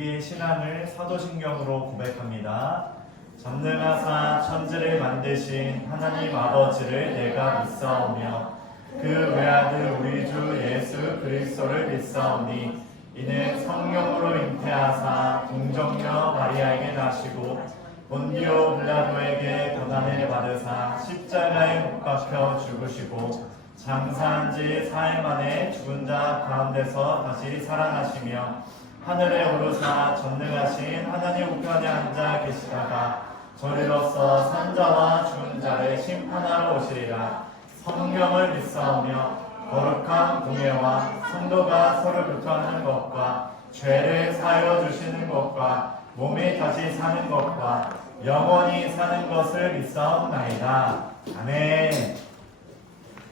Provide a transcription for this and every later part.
우리의 신앙을 사도신경으로 고백합니다. 전능하사 천지를 만드신 하나님 아버지를 내가 믿사오며 그 외아들 우리 주 예수 그리스도를 믿사오니 이는 성령으로 잉태하사 동정녀 마리아에게 나시고 본디오 빌라도에게 고난을 받으사 십자가에 못 박혀 죽으시고 장사한 지 4일 만에 죽은 자 가운데서 다시 살아나시며 하늘에 오르사 전능하신 하나님 우편에 앉아 계시다가 저리로서 산자와 죽은 자를 심판하러 오시리라. 성령을 믿사오며 거룩한 공예와 성도가 서로 교통하는 것과 죄를 사하여 주시는 것과 몸이 다시 사는 것과 영원히 사는 것을 믿사옵나이다. 아멘.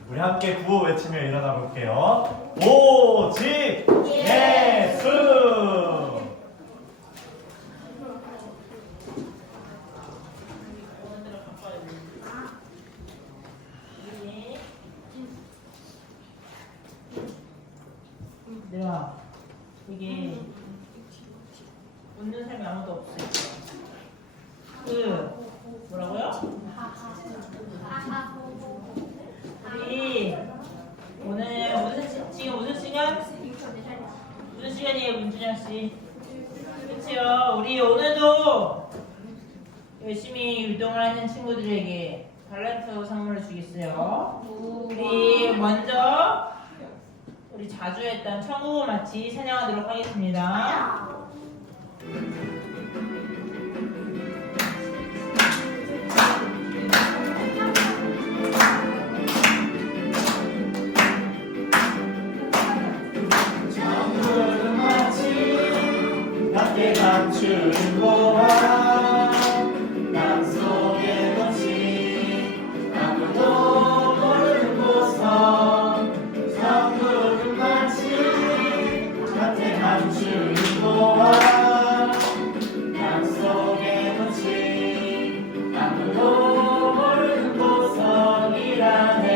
우리 함께 구호 외치며 일어나 볼게요. 오직 예수! 내가 이게 웃는 사람이 아무도 없어요. 뭐라고요? 우리 오늘 무슨 시간? 무슨 시간이에요, 민준영 씨? 그렇죠. 우리 오늘도 열심히 운동을 하는 친구들에게 달란트 선물을 주겠어요. 우리 먼저 우리 자주 했던 천국을 마치 찬양하도록 하겠습니다. 천국은 마치 낮게 감추는 보화 땅속에 묻힌 아무도 모르는 보석 천국은 마치 낮게 감추는 보화 땅속에 묻힌 아무도 모르는 보석이라네.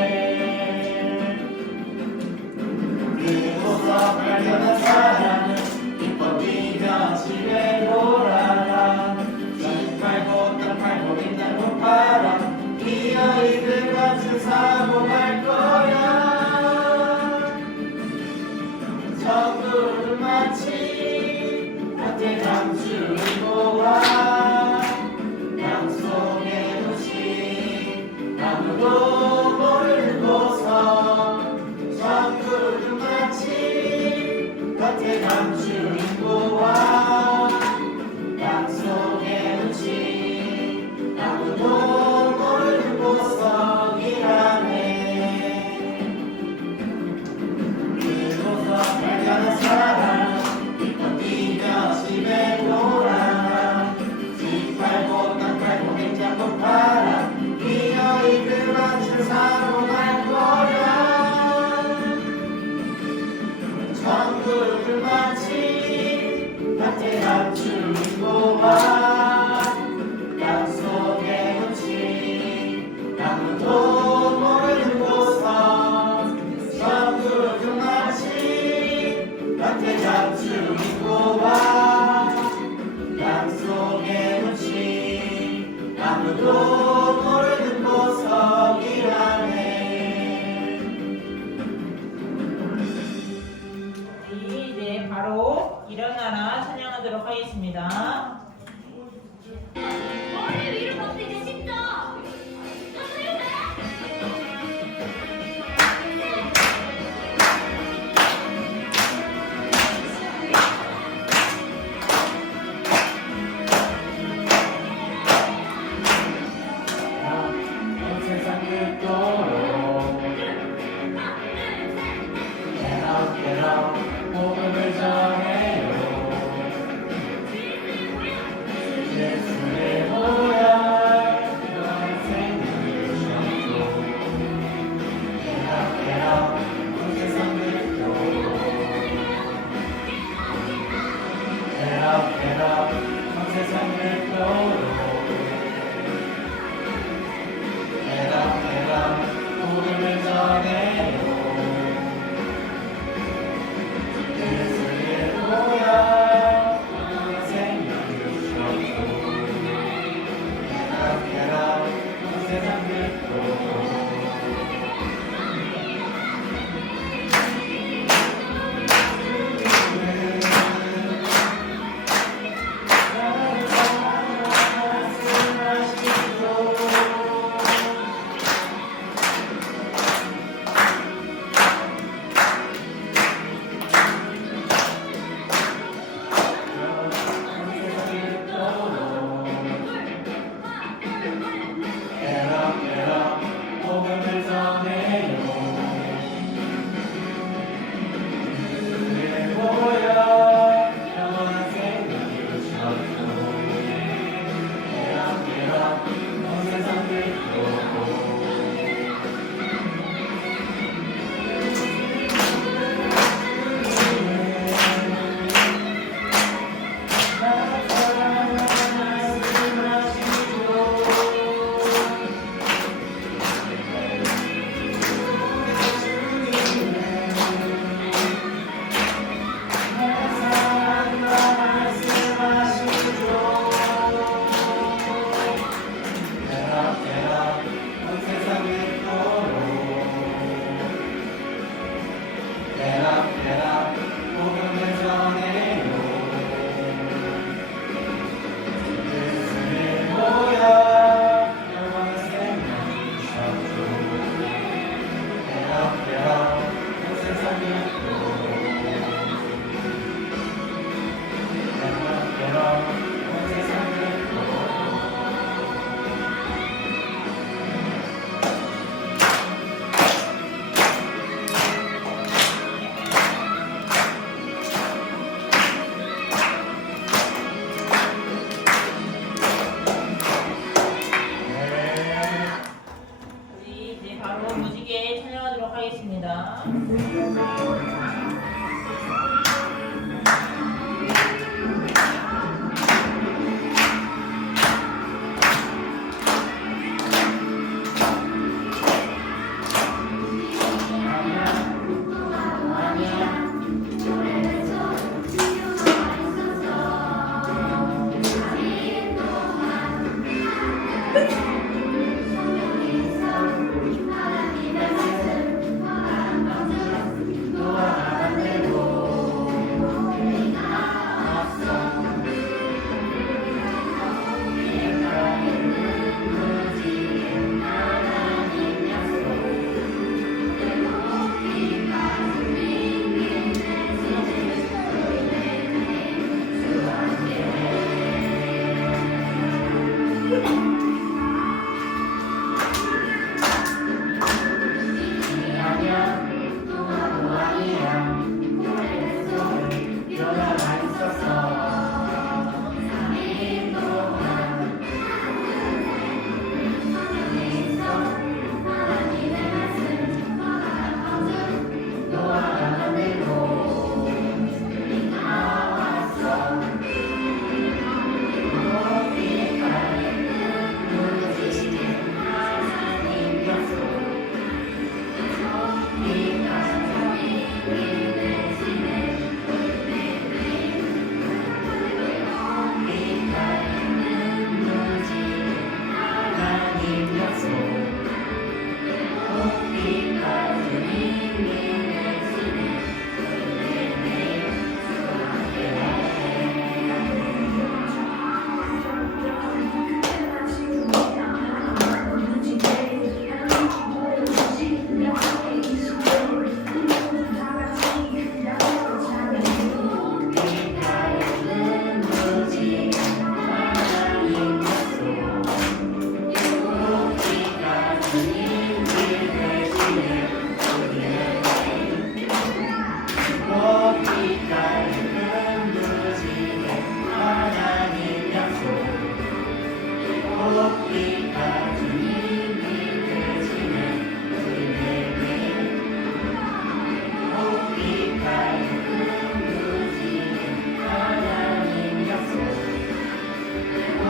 그 보석 발견한 사람은 기뻐 뛰며 집에 돌아가. 전 팔고 땅 팔고 인장도 팔아 이어 이들 같은 사고 갈 거야. 천국은 마치 밭에 감추는 보화 땅속에 묻힌 아무도 모르는 보석 천국은 마치 밭에 감추는 보화 땅속에 묻힌 아무도 모르는 보석이라네. 그 보석 발견한 사람 기뻐 뛰며 집에 돌아가. 집 팔고 땅 팔고 냉장고 팔아 이어 이들 같은 사고 갈 거야. 천국은 마치 밭에 감추는 보화 땅속에 묻힌 아무도 모르는 보석 천국은 마치 밭에 감추는 보화 땅속에 묻힌 아무도 모르는 보석이라네. 이제 바로 일어나라 찬양하도록 하겠습니다. 머리 위로 덮이게 진짜. 온 세상 늙도록 깨라 복음을 전해요. 예수의 보혈 너의 생명을 주셨고 깨라 온 세상 늙도록 깨라 온 세상 늙도록 깨라 복음을 전해요. 예수의 보혈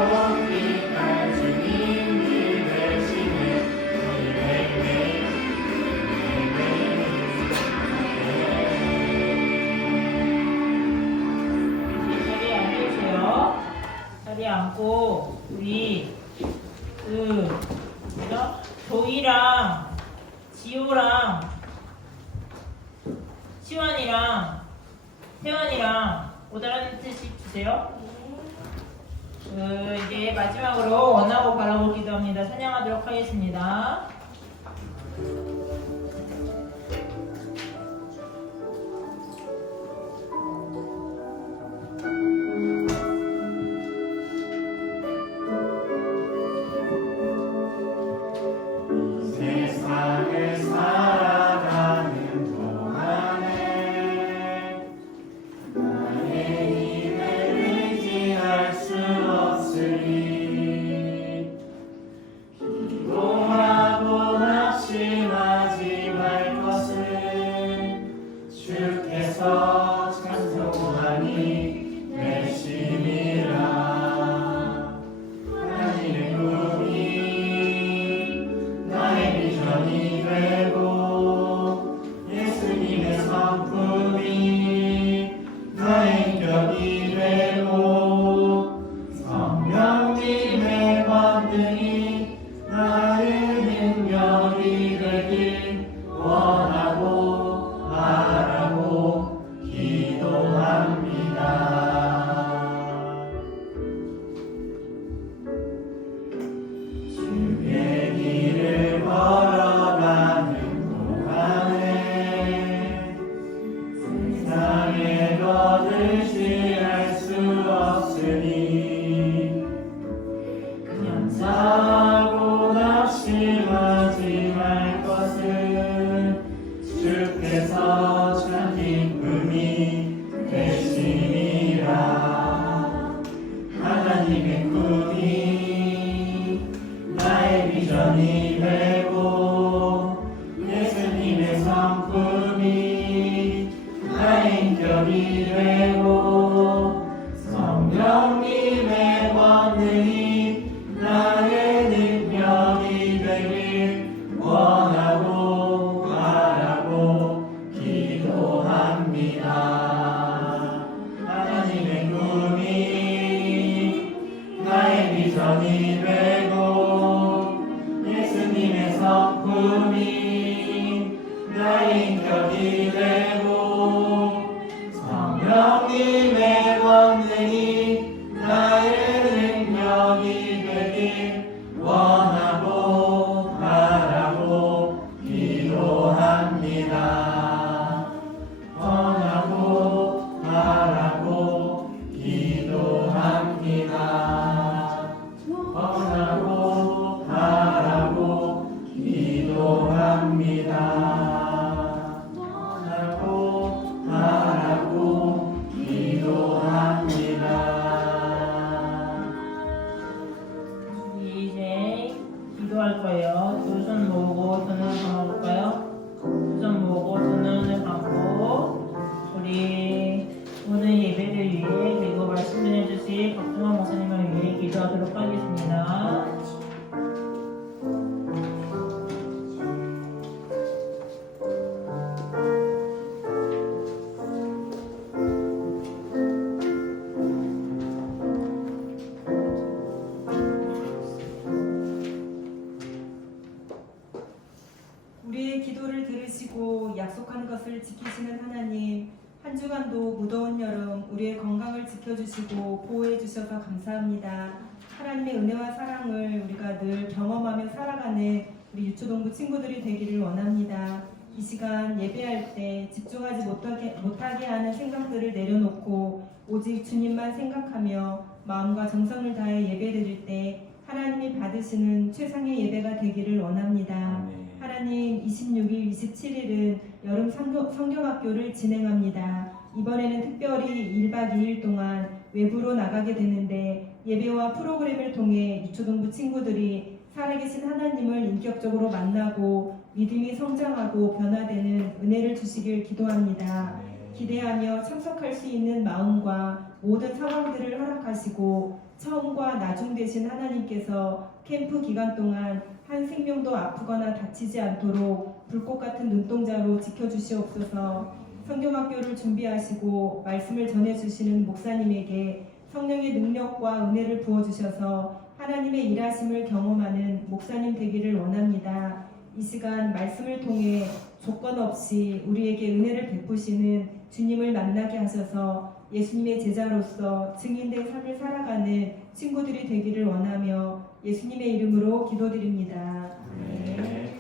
존귀한 주님이 되시네 자리에 앉으세요. 자리에 앉고 우리 뭐죠? 조이랑 지호랑 시완이랑 태원이랑 오다란 뜻씩 주세요. 이제 마지막으로 원하고 바라고 기도합니다. 찬양하도록 하겠습니다. 세상을 살아가는 동안에 나의 힘을 의지할 수 없으니 기도하고 낙심하지 말 것은 주께서 찬송하니 내 힘이라 하나님의 꿈이 나의 비전이 되고 예수님의 성품이 나의 인격이 되고 성령님의 권능이 나의 능력이 되길 원하고 바라고 기도합니다. 주의 길을 걸어가는 동안에 세상의 것을 취할 수 없으니 감사하고 낙심하지 말 것은 주께서 참 기쁨이 되시니라. 하나님의 꿈이 나의 비전이 되고 예수님의 성품이 나의 인격이 되고 성령님의 권능이 나의 능력이 되길 원하고 바라고 기도합니다. 하나님의 꿈이 나의 비전이 되고 예수님의 성품이 나의 인격이 되고 성령님의 권능이 나의 능력이 되길 원하고 바라고 기도합니다. 원하고 바라고 기도합니다. 원하고 바라고 기도합니다. 원하고 바라고 기도합니다. 이제 기도할 거예요. 두 손 모으고 두 눈을 감아볼까요? 두 손 모으고 두 눈을 감고 우리 오늘 예배를 위해 그리고 말씀 전해주실 박종환 목사님을 위해 기도하도록 하겠습니다. 우리의 기도를 들으시고 약속한 것을 지키시는 하나님, 한 주간도 무더운 여름 우리의 건강을 지켜주시고 보호해 주셔서 감사합니다. 하나님의 은혜와 사랑을 우리가 늘 경험하며 살아가는 우리 유초동부 친구들이 되기를 원합니다. 이 시간 예배할 때 집중하지 못하게 하는 생각들을 내려놓고 오직 주님만 생각하며 마음과 정성을 다해 예배드릴 때 하나님이 받으시는 최상의 예배가 되기를 원합니다. 하나님, 26일, 27일은 여름 성경학교를 진행합니다. 이번에는 특별히 1박 2일 동안 외부로 나가게 되는데 예배와 프로그램을 통해 유초동부 친구들이 살아계신 하나님을 인격적으로 만나고 믿음이 성장하고 변화되는 은혜를 주시길 기도합니다. 기대하며 참석할 수 있는 마음과 모든 상황들을 허락하시고 처음과 나중 되신 하나님께서 캠프 기간 동안 한 생명도 아프거나 다치지 않도록 불꽃 같은 눈동자로 지켜주시옵소서. 성경학교를 준비하시고 말씀을 전해주시는 목사님에게 성령의 능력과 은혜를 부어주셔서 하나님의 일하심을 경험하는 목사님 되기를 원합니다. 이 시간 말씀을 통해 조건 없이 우리에게 은혜를 베푸시는 주님을 만나게 하셔서 예수님의 제자로서 증인된 삶을 살아가는 친구들이 되기를 원하며 예수님의 이름으로 기도드립니다. 네.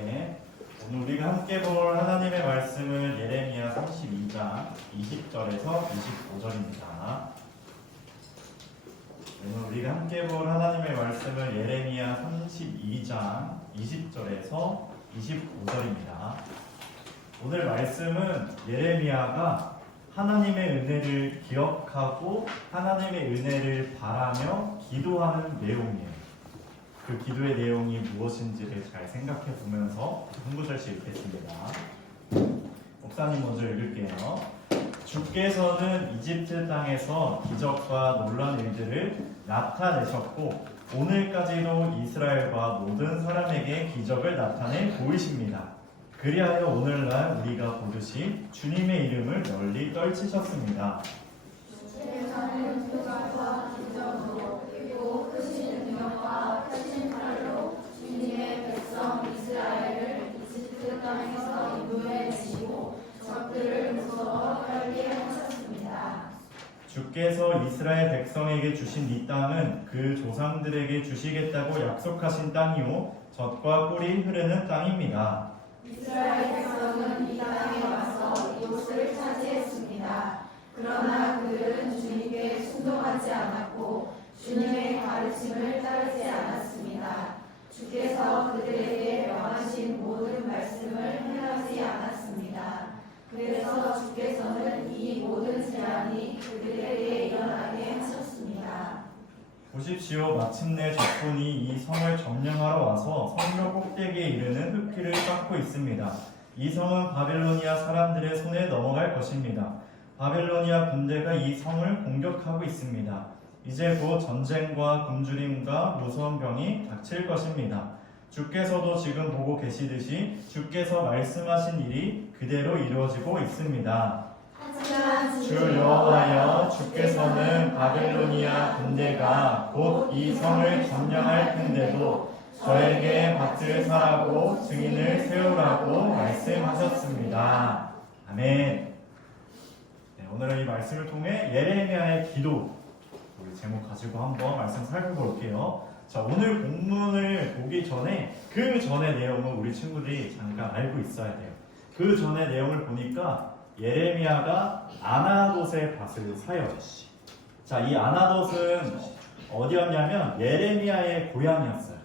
네. 오늘 우리가 함께 볼 하나님의 말씀은 예레미야 32장 20절에서 25절입니다. 오늘 우리가 함께 볼 하나님의 말씀은 예레미야 32장 20절에서 25절입니다. 오늘 말씀은 예레미야가 하나님의 은혜를 기억하고 하나님의 은혜를 바라며 기도하는 내용이에요. 그 기도의 내용이 무엇인지를 잘 생각해 보면서 한 구절씩 읽겠습니다. 목사님 먼저 읽을게요. 주께서는 이집트 땅에서 기적과 놀라운 일들을 나타내셨고 오늘까지도 이스라엘과 모든 사람에게 기적을 나타내 보이십니다. 그리하여 오늘날 우리가 보듯이 주님의 이름을 널리 떨치셨습니다. 주께서는 표적과 기적으로 그리고 크신 능력과 크신 팔로 주님의 백성 이스라엘을 이집트 땅에서 인도해 내시고 적들을 무서워 떨게 하셨습니다. 주께서 이스라엘 백성에게 주신 이 땅은 그 조상들에게 주시겠다고 약속하신 땅이요 젖과 꿀이 흐르는 땅입니다. 이스라엘 백성은 이 땅에 와서 이곳을 차지했습니다. 그러나 그들은 주님께 순종하지 않았고 주님의 가르침을 따르지 않았습니다. 주께서 그들에게 명하신 모든 말씀을 행하지 않았습니다. 그래서 주께서는 이 모든 재앙이 그들에게 일어나게 하셨습니다. 보십시오. 마침내 적군이 이 성을 점령하러 와서 성벽 꼭대기에 이르는 흙길을 쌓고 있습니다. 이 성은 바벨로니아 사람들의 손에 넘어갈 것입니다. 바벨로니아 군대가 이 성을 공격하고 있습니다. 이제 곧 전쟁과 굶주림과 무서운 병이 닥칠 것입니다. 주께서도 지금 보고 계시듯이 주께서 말씀하신 일이 그대로 이루어지고 있습니다. 주 여호와여, 주께서는 바벨로니아 군대가 곧 이 성을 점령할 텐데도 저에게 밭을 사라고 증인을 세우라고 말씀하셨습니다. 아멘. 네, 오늘은 이 말씀을 통해 예레미야의 기도 우리 제목 가지고 한번 말씀 살펴볼게요. 자, 오늘 본문을 보기 전에 그 전의 내용은 우리 친구들이 잠깐 알고 있어야 돼요. 그 전의 내용을 보니까 예레미야가 아나돗의 밭을 사요. 자, 이 아나돗은 어디였냐면 예레미야의 고향이었어요.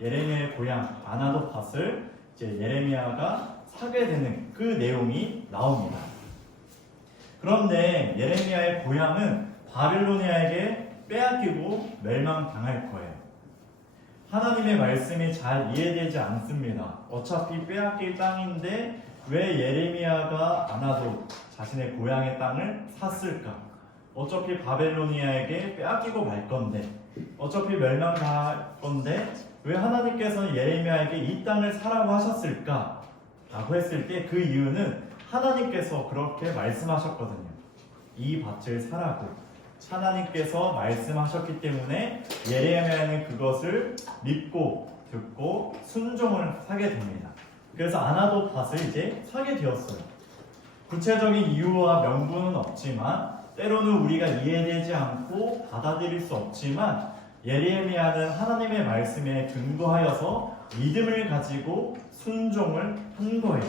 예레미야의 고향 아나돗 밭을 이제 예레미야가 사게 되는 그 내용이 나옵니다. 그런데 예레미야의 고향은 바빌로니아에게 빼앗기고 멸망당할 거예요. 하나님의 말씀이 잘 이해되지 않습니다. 어차피 빼앗길 땅인데 왜 예레미야가 아나돗 자신의 고향의 땅을 샀을까? 어차피 바벨로니아에게 빼앗기고 말 건데, 어차피 멸망당할 건데 왜 하나님께서는 예레미야에게 이 땅을 사라고 하셨을까? 라고 했을 때 그 이유는 하나님께서 그렇게 말씀하셨거든요. 이 밭을 사라고. 하나님께서 말씀하셨기 때문에 예레미야는 그것을 믿고 듣고 순종을 하게 됩니다. 그래서 아나돗 밭을 이제 사게 되었어요. 구체적인 이유와 명분은 없지만 때로는 우리가 이해되지 않고 받아들일 수 없지만 예레미야는 하나님의 말씀에 근거하여서 믿음을 가지고 순종을 한 거예요.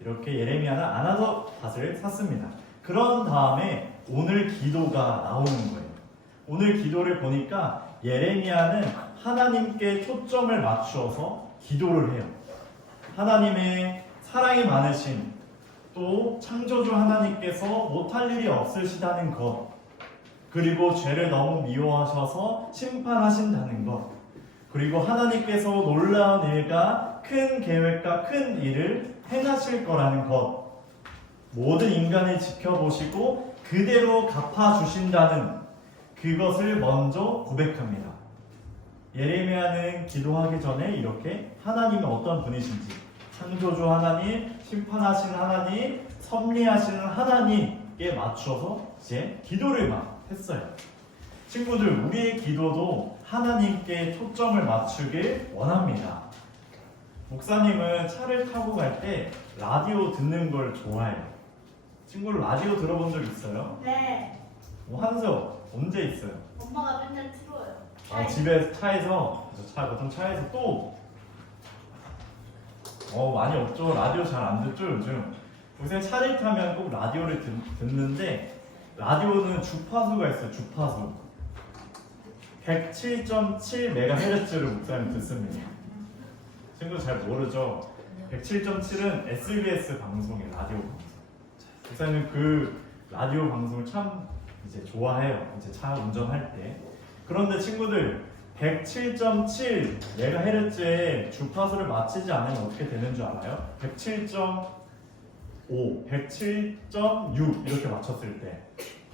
이렇게 예레미야는 아나돗 밭을 샀습니다. 그런 다음에 오늘 기도가 나오는 거예요. 오늘 기도를 보니까 예레미야는 하나님께 초점을 맞추어서 기도를 해요. 하나님의 사랑이 많으신 또 창조주 하나님께서 못할 일이 없으시다는 것, 그리고 죄를 너무 미워하셔서 심판하신다는 것, 그리고 하나님께서 놀라운 일과 큰 계획과 큰 일을 행하실 거라는 것, 모든 인간을 지켜보시고 그대로 갚아주신다는 그것을 먼저 고백합니다. 예레미야는 기도하기 전에 이렇게 하나님은 어떤 분이신지, 창조주 하나님, 심판하시는 하나님, 섭리하시는 하나님께 맞춰서 이제 기도를 막 했어요. 친구들, 우리의 기도도 하나님께 초점을 맞추길 원합니다. 목사님은 차를 타고 갈 때 라디오 듣는 걸 좋아해요. 친구들 라디오 들어본 적 있어요? 네. 한서 언제 있어요? 엄마가 맨날 틀어요. 집에 차에서 보통 차에서 또 많이 없죠. 라디오 잘 안 듣죠 요즘. 요새 차를 타면 꼭 라디오를 듣는데 라디오는 주파수가 있어요. 주파수 107.7MHz를 목사님 듣습니다. 친구 잘 모르죠? 107.7은 SBS 방송이에요. 라디오 방송. 목사님 그 라디오 방송을 참 이제 좋아해요. 이제 차 운전할 때. 그런데 친구들 107.7MHz의 주파수를 맞추지 않으면 어떻게 되는 줄 알아요? 107.5, 107.6 이렇게 맞췄을 때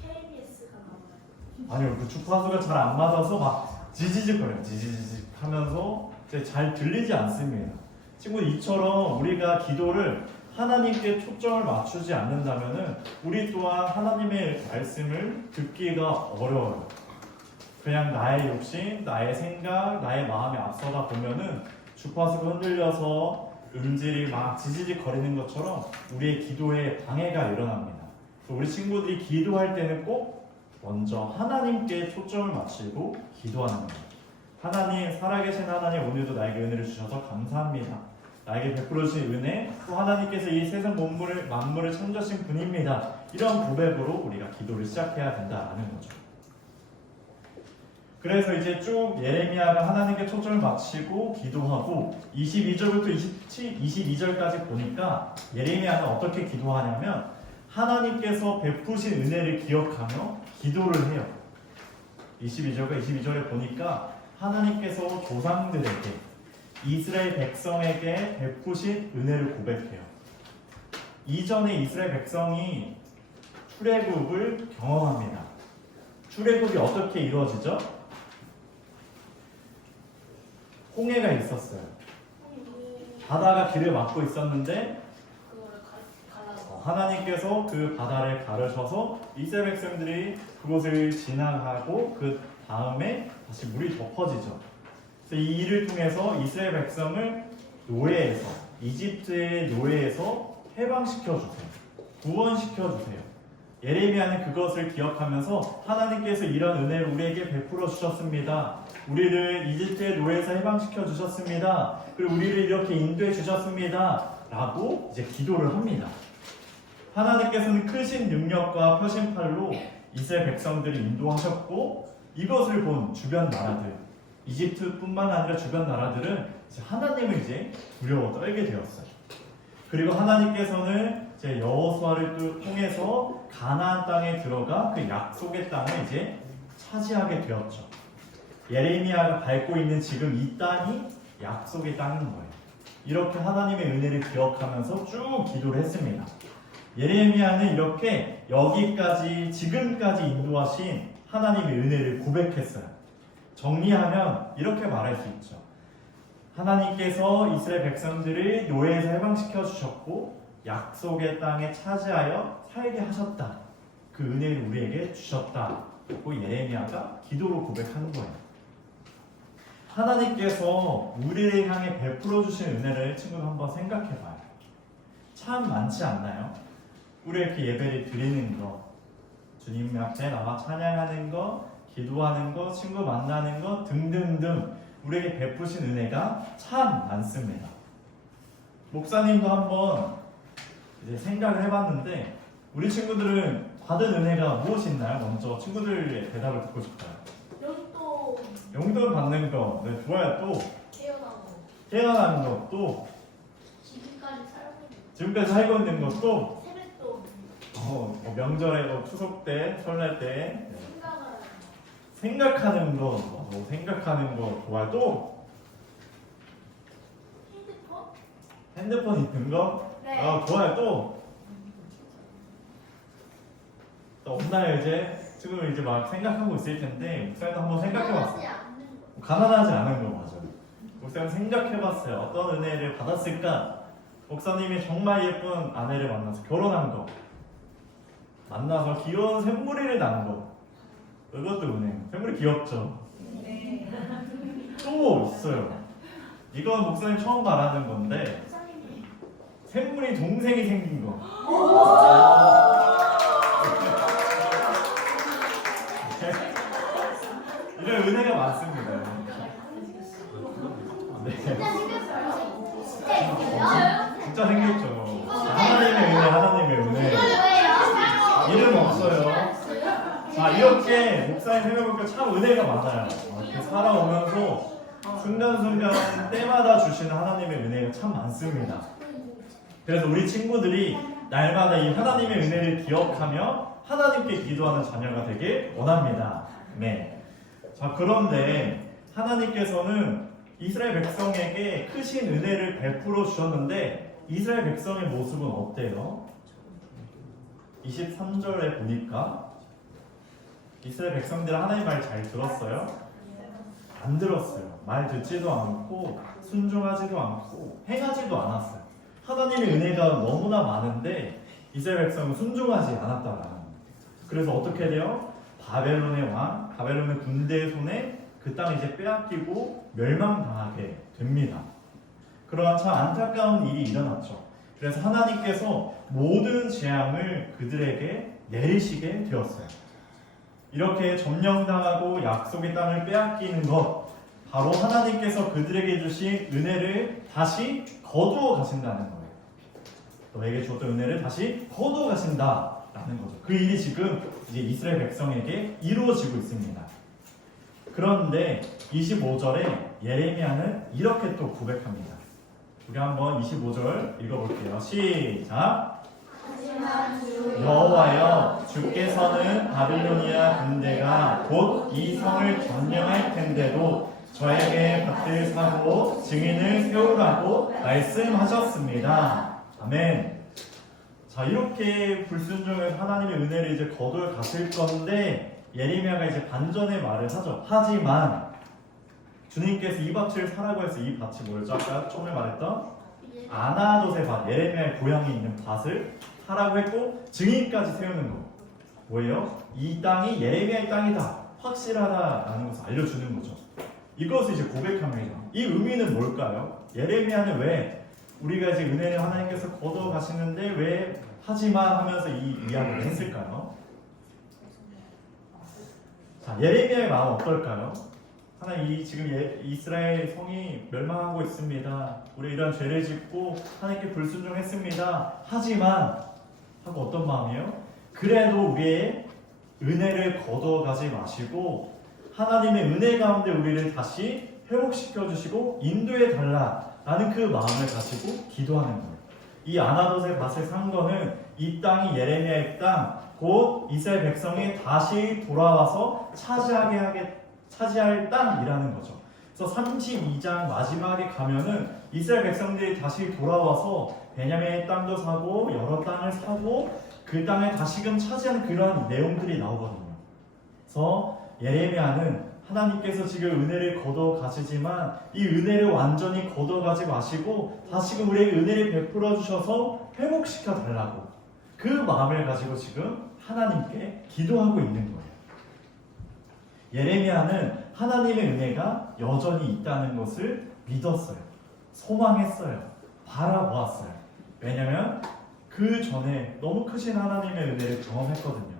KBS가 나와요. 아니요, 그 주파수가 잘 안 맞아서 막 지지직거려요. 지지직 하면서 이제 잘 들리지 않습니다. 친구, 이처럼 우리가 기도를 하나님께 초점을 맞추지 않는다면은 우리 또한 하나님의 말씀을 듣기가 어려워요. 그냥 나의 욕심, 나의 생각, 나의 마음에 앞서다 보면은 주파수가 흔들려서 음질이 막 지지직 거리는 것처럼 우리의 기도에 방해가 일어납니다. 우리 친구들이 기도할 때는 꼭 먼저 하나님께 초점을 맞추고 기도하는 겁니다. 하나님, 살아계신 하나님, 오늘도 나에게 은혜를 주셔서 감사합니다. 나에게 베풀어 주신 은혜, 또 하나님께서 이 세상 만물을 창조하신 분입니다. 이런 고백으로 우리가 기도를 시작해야 된다는 거죠. 그래서 이제 쭉 예레미야가 하나님께 초점을 맞추고 기도하고 22절부터 22절까지 보니까 예레미야는 어떻게 기도하냐면 하나님께서 베푸신 은혜를 기억하며 기도를 해요. 22절과 22절에 보니까 하나님께서 조상들에게, 이스라엘 백성에게 베푸신 은혜를 고백해요. 이전에 이스라엘 백성이 출애굽을 경험합니다. 출애굽이 어떻게 이루어지죠? 홍해가 있었어요. 바다가 길을 막고 있었는데 하나님께서 그 바다를 가르셔서 이스라엘 백성들이 그곳을 지나가고 그 다음에 다시 물이 덮어지죠. 그래서 이 일을 통해서 이스라엘 백성을 노예에서, 이집트의 노예에서 해방시켜 주세요. 구원시켜 주세요. 예레미야는 그것을 기억하면서 하나님께서 이런 은혜를 우리에게 베풀어 주셨습니다. 우리를 이집트의 노예에서 해방시켜 주셨습니다. 그리고 우리를 이렇게 인도해 주셨습니다. 라고 이제 기도를 합니다. 하나님께서는 크신 능력과 표심팔로 이스라엘 백성들을 인도하셨고, 이것을 본 주변 나라들, 이집트뿐만 아니라 주변 나라들은 이제 하나님을 이제 두려워 떨게 되었어요. 그리고 하나님께서는 이제 여호수아를 통해서 가나안 땅에 들어가 그 약속의 땅을 이제 차지하게 되었죠. 예레미야가 밟고 있는 지금 이 땅이 약속의 땅인 거예요. 이렇게 하나님의 은혜를 기억하면서 쭉 기도를 했습니다. 예레미야는 이렇게 여기까지, 지금까지 인도하신 하나님의 은혜를 고백했어요. 정리하면 이렇게 말할 수 있죠. 하나님께서 이스라엘 백성들을 노예에서 해방시켜 주셨고 약속의 땅에 차지하여 살게 하셨다. 그 은혜를 우리에게 주셨다. 그리고 예레미야가 기도로 고백하는 거예요. 하나님께서 우리를 향해 베풀어 주신 은혜를 친구들 한번 생각해 봐요. 참 많지 않나요? 우리 이렇게 예배를 드리는 거, 주님 앞에 나와 찬양하는 거, 기도하는 거, 친구 만나는 거 등등등 우리에게 베푸신 은혜가 참 많습니다. 목사님도 한번 이제 생각을 해봤는데 우리 친구들은 받은 은혜가 무엇이 있나요? 먼저 친구들의 대답을 듣고 싶어요. 용돈 받는 거, 네, 좋아요. 또 태어나는 거, 또 지금까지 살고 있는 거, 또 명절에 추석 때, 설날 때 생각하는 거, 생각하는 거 좋아요. 또 핸드폰? 핸드폰 있는 거, 네. 좋아요. 또 없나요 이제? 지금 이제 막 생각하고 있을 텐데 목사님도 한번 생각해봤어요. 하지 않는 거. 가난하지 않은 거 맞아요. 목사님 생각해봤어요. 어떤 은혜를 받았을까? 목사님이 정말 예쁜 아내를 만나서 결혼한 거, 만나서 귀여운 샘물이를 낳은 거, 이것도 은혜. 샘물이 귀엽죠. 또 있어요. 이건 목사님 처음 말하는 건데 목사님이 샘물이 동생이 생긴 거. 이런 은혜가 많습니다. 네. 진짜 생겼어요. 진짜 있어요? 진짜 생겼죠. 하나님의 은혜, 하나님의 은혜. 왜요? 이름 없어요. 자, 이렇게 목사님 생각해보니까 참 은혜가 많아요. 이렇게 살아오면서 순간순간 때마다 주시는 하나님의 은혜가 참 많습니다. 그래서 우리 친구들이 날마다 이 하나님의 은혜를 기억하며 하나님께 기도하는 자녀가 되길 원합니다. 네. 자, 그런데 하나님께서는 이스라엘 백성에게 크신 은혜를 베풀어 주셨는데 이스라엘 백성의 모습은 어때요? 23절에 보니까 이스라엘 백성들은 하나님 말 잘 들었어요? 안 들었어요. 말 듣지도 않고 순종하지도 않고 행하지도 않았어요. 하나님의 은혜가 너무나 많은데 이스라엘 백성은 순종하지 않았다라는 거예요. 그래서 어떻게 돼요? 바벨론의 왕, 바벨론의 군대의 손에 그 땅을 이제 빼앗기고 멸망당하게 됩니다. 그러한 참 안타까운 일이 일어났죠. 그래서 하나님께서 모든 재앙을 그들에게 내리시게 되었어요. 이렇게 점령당하고 약속의 땅을 빼앗기는 것, 바로 하나님께서 그들에게 주신 은혜를 다시 거두어 가신다는 거예요. 너에게 줬던 은혜를 다시 거두어 가신다라는 거죠. 그 일이 지금 이제 이스라엘 백성에게 이루어지고 있습니다. 그런데 25절에 예레미야는 이렇게 또 고백합니다. 우리 한번 25절 읽어볼게요. 시작. 여호와여, 주께서는 바빌로니아 군대가 곧 이 성을 점령할 텐데도 저에게 밭을 사고 증인을 세우라고 말씀하셨습니다. 아멘. 자, 이렇게 불순종해서 하나님의 은혜를 이제 거두어 갔을 건데 예레미야가 이제 반전의 말을 하죠. 하지만 주님께서 이 밭을 사라고 해서 이 밭이 뭐였죠? 아까 처음에 말했던 아나돗의 밭, 예레미야의 고향에 있는 밭을 사라고 했고 증인까지 세우는 거. 뭐예요? 이 땅이 예레미야의 땅이다, 확실하다라는 것을 알려주는 거죠. 이것을 이제 고백합니다. 이 의미는 뭘까요? 예레미야는 왜 우리가 이제 은혜를 하나님께서 거두어 가시는데 왜 하지만 하면서 이 이야기를 했을까요? 자, 예레미야의 마음은 어떨까요? 하나님, 지금 이스라엘 성이 멸망하고 있습니다. 우리 이런 죄를 짓고 하나님께 불순종했습니다. 하지만 하고 어떤 마음이에요? 그래도 우리의 은혜를 거두어가지 마시고 하나님의 은혜 가운데 우리를 다시 회복시켜 주시고 인도해 달라라는 그 마음을 가지고 기도하는 거예요. 이 아나돗의 밭을 산 거는 이 땅이 예레미야의 땅, 곧 이스라엘 백성이 다시 돌아와서 차지할 땅이라는 거죠. 그래서 32장 마지막에 가면은 이스라엘 백성들이 다시 돌아와서 베냐민의 땅도 사고 여러 땅을 사고 그 땅을 다시금 차지하는 그런 내용들이 나오거든요. 그래서 예레미야는 하나님께서 지금 은혜를 거둬 가시지만 이 은혜를 완전히 거둬 가지 마시고 다시금 우리에게 은혜를 베풀어 주셔서 회복시켜 달라고 그 마음을 가지고 지금 하나님께 기도하고 있는 거예요. 예레미야는 하나님의 은혜가 여전히 있다는 것을 믿었어요. 소망했어요. 바라보았어요. 왜냐하면 그 전에 너무 크신 하나님의 은혜를 경험했거든요.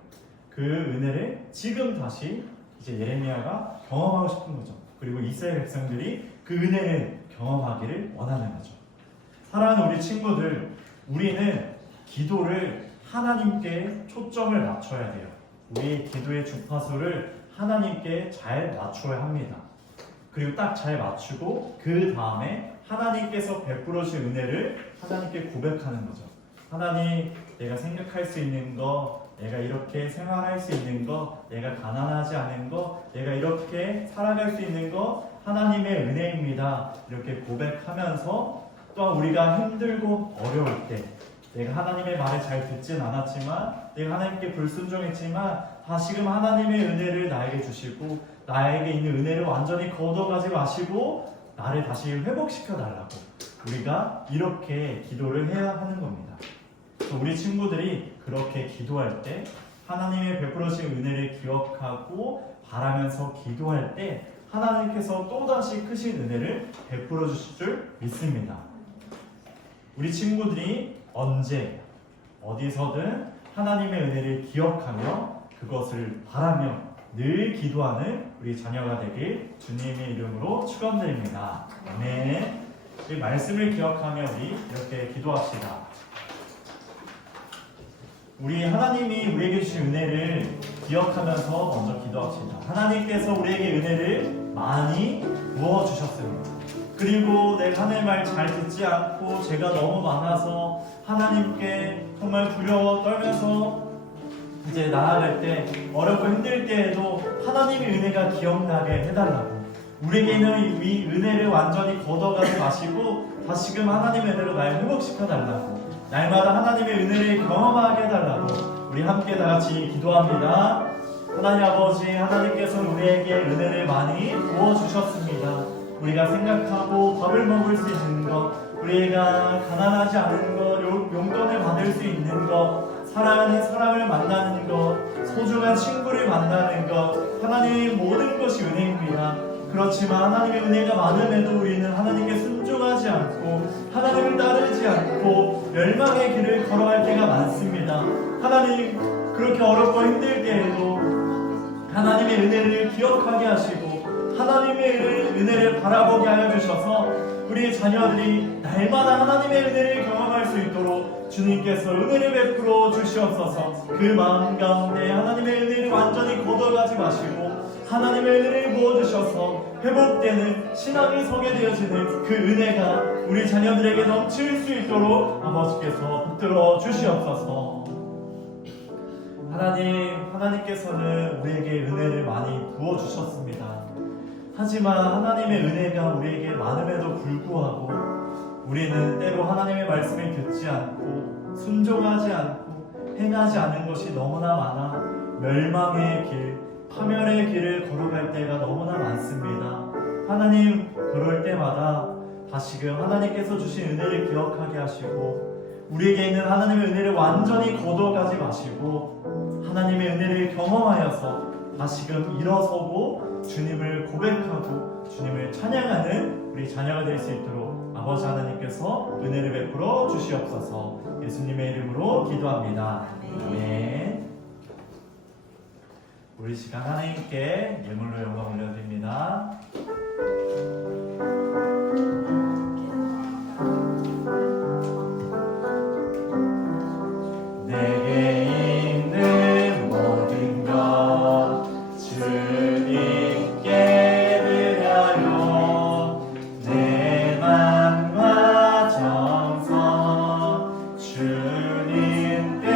그 은혜를 지금 다시 이제 예레미야가 경험하고 싶은 거죠. 그리고 이스라엘 백성들이 그 은혜를 경험하기를 원하는 거죠. 사랑하는 우리 친구들, 우리는 기도를 하나님께 초점을 맞춰야 돼요. 우리의 기도의 주파수를 하나님께 잘 맞춰야 합니다. 그리고 딱 잘 맞추고 그 다음에 하나님께서 베풀어 주신 은혜를 하나님께 고백하는 거죠. 하나님, 내가 생각할 수 있는 거, 내가 이렇게 생활할 수 있는 거, 내가 가난하지 않은 거, 내가 이렇게 살아갈 수 있는 거 하나님의 은혜입니다. 이렇게 고백하면서 또한 우리가 힘들고 어려울 때 내가 하나님의 말을 잘 듣진 않았지만 내가 하나님께 불순종했지만 다시금 하나님의 은혜를 나에게 주시고 나에게 있는 은혜를 완전히 걷어가지 마시고 나를 다시 회복시켜 달라고 우리가 이렇게 기도를 해야 하는 겁니다. 또 우리 친구들이 그렇게 기도할 때 하나님의 베풀어주신 은혜를 기억하고 바라면서 기도할 때 하나님께서 또다시 크신 은혜를 베풀어 주실 줄 믿습니다. 우리 친구들이 언제 어디서든 하나님의 은혜를 기억하며 그것을 바라며 늘 기도하는 우리 자녀가 되길 주님의 이름으로 축원드립니다. 아멘. 이 말씀을 기억하며 우리 이렇게 기도합시다. 우리 하나님이 우리에게 주신 은혜를 기억하면서 먼저 기도합시다. 하나님께서 우리에게 은혜를 많이 부어주셨습니다. 그리고 내가 하나님의 말 잘 듣지 않고 죄가 너무 많아서 하나님께 정말 두려워 떨면서 이제 나아갈 때 어렵고 힘들 때에도 하나님의 은혜가 기억나게 해달라고 우리에게 있는 이 은혜를 완전히 걷어가지 마시고 다시금 하나님의 은혜로 날 회복시켜달라고 날마다 하나님의 은혜를 경험하게 해달라고 우리 함께 다 같이 기도합니다. 하나님 아버지, 하나님께서 우리에게 은혜를 많이 부어주셨습니다. 우리가 생각하고 밥을 먹을 수 있는 것, 우리가 가난하지 않은 것, 용돈을 받을 수 있는 것, 사랑을 만나는 것, 소중한 친구를 만나는 것, 하나님의 모든 것이 은혜입니다. 그렇지만 하나님의 은혜가 많음에도 우리는 하나님께 순종하지 않고 하나님을 따르지 않고 멸망의 길을 걸어갈 때가 많습니다. 하나님, 그렇게 어렵고 힘들 때에도 하나님의 은혜를 기억하게 하시고 하나님의 은혜를 바라보게 하여 주셔서 우리의 자녀들이 날마다 하나님의 은혜를 경험할 수 있도록 주님께서 은혜를 베풀어 주시옵소서. 그 마음 가운데 하나님의 은혜를 완전히 걷어가지 마시고 하나님의 은혜를 부어주셔서 회복되는 신앙이 서게 되어지는 그 은혜가 우리 자녀들에게 넘칠 수 있도록 아버지께서 붙들어 주시옵소서. 하나님께서는 우리에게 은혜를 많이 부어주셨습니다. 하지만 하나님의 은혜가 우리에게 많음에도 불구하고 우리는 때로 하나님의 말씀을 듣지 않고 순종하지 않고 행하지 않은 것이 너무나 많아 멸망의 길, 파멸의 길을 걸어갈 때가 너무나 많습니다. 하나님, 그럴 때마다 다시금 하나님께서 주신 은혜를 기억하게 하시고 우리에게 있는 하나님의 은혜를 완전히 걷어가지 마시고 하나님의 은혜를 경험하여서 다시금 일어서고 주님을 고백하고 주님을 찬양하는 우리 자녀가 될 수 있도록 아버지 하나님께서 은혜를 베풀어 주시옵소서. 예수님의 이름으로 기도합니다. 아멘. 우리 시간 하나님께 예물로 영광 올려드립니다. 내게 있는 모든 것 주님께 드려요. 내 맘과 정성 주님께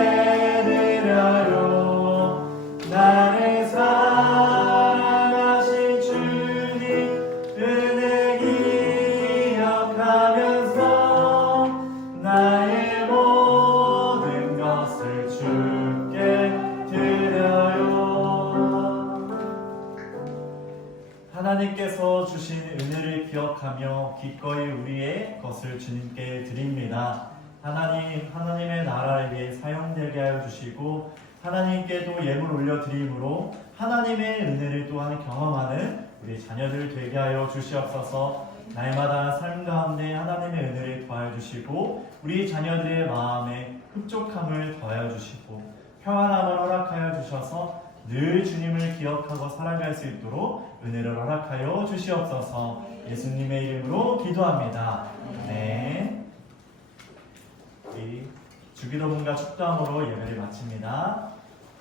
드려요. 나를 사랑하신 주님 은혜 기억하면서 나의 모든 것을 주께 드려요. 하나님께서 주신 은혜를 기억하며 기꺼이 우리의 것을 주님께 드립니다. 하나님의 나라를 위해 사용되게 하여 주시고 하나님께도 예물 올려드림으로 하나님의 은혜를 또한 경험하는 우리 자녀들 되게 하여 주시옵소서. 날마다 삶 가운데 하나님의 은혜를 더하여 주시고 우리 자녀들의 마음에 흡족함을 더하여 주시고 평안함을 허락하여 주셔서 늘 주님을 기억하고 살아갈 수 있도록 은혜를 허락하여 주시옵소서. 예수님의 이름으로 기도합니다. 네. 우리 주기도문과 축도함으로 예배를 마칩니다.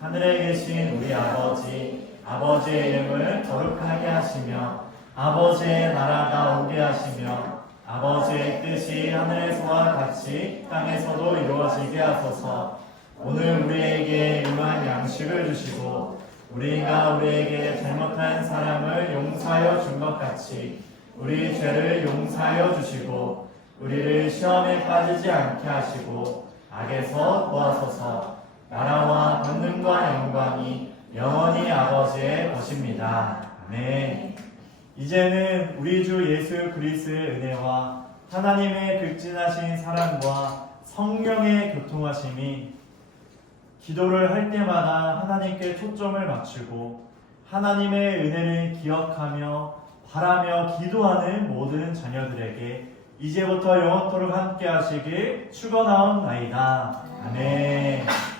하늘에 계신 우리 아버지, 아버지의 이름을 거룩하게 하시며 아버지의 나라가 오게 하시며 아버지의 뜻이 하늘에서와 같이 땅에서도 이루어지게 하소서. 오늘 우리에게 일용할 양식을 주시고 우리가 우리에게 잘못한 사람을 용서하여 준 것 같이 우리 죄를 용서하여 주시고 우리를 시험에 빠지지 않게 하시고 악에서 도와소서. 나라와 권능과 영광이 영원히 아버지의 것입니다. 아멘. 이제는 우리 주 예수 그리스도의 은혜와 하나님의 극진하신 사랑과 성령의 교통하심이 기도를 할 때마다 하나님께 초점을 맞추고 하나님의 은혜를 기억하며 바라며 기도하는 모든 자녀들에게 이제부터 영원토록 함께 하시길 축원하옵나이다. 아멘.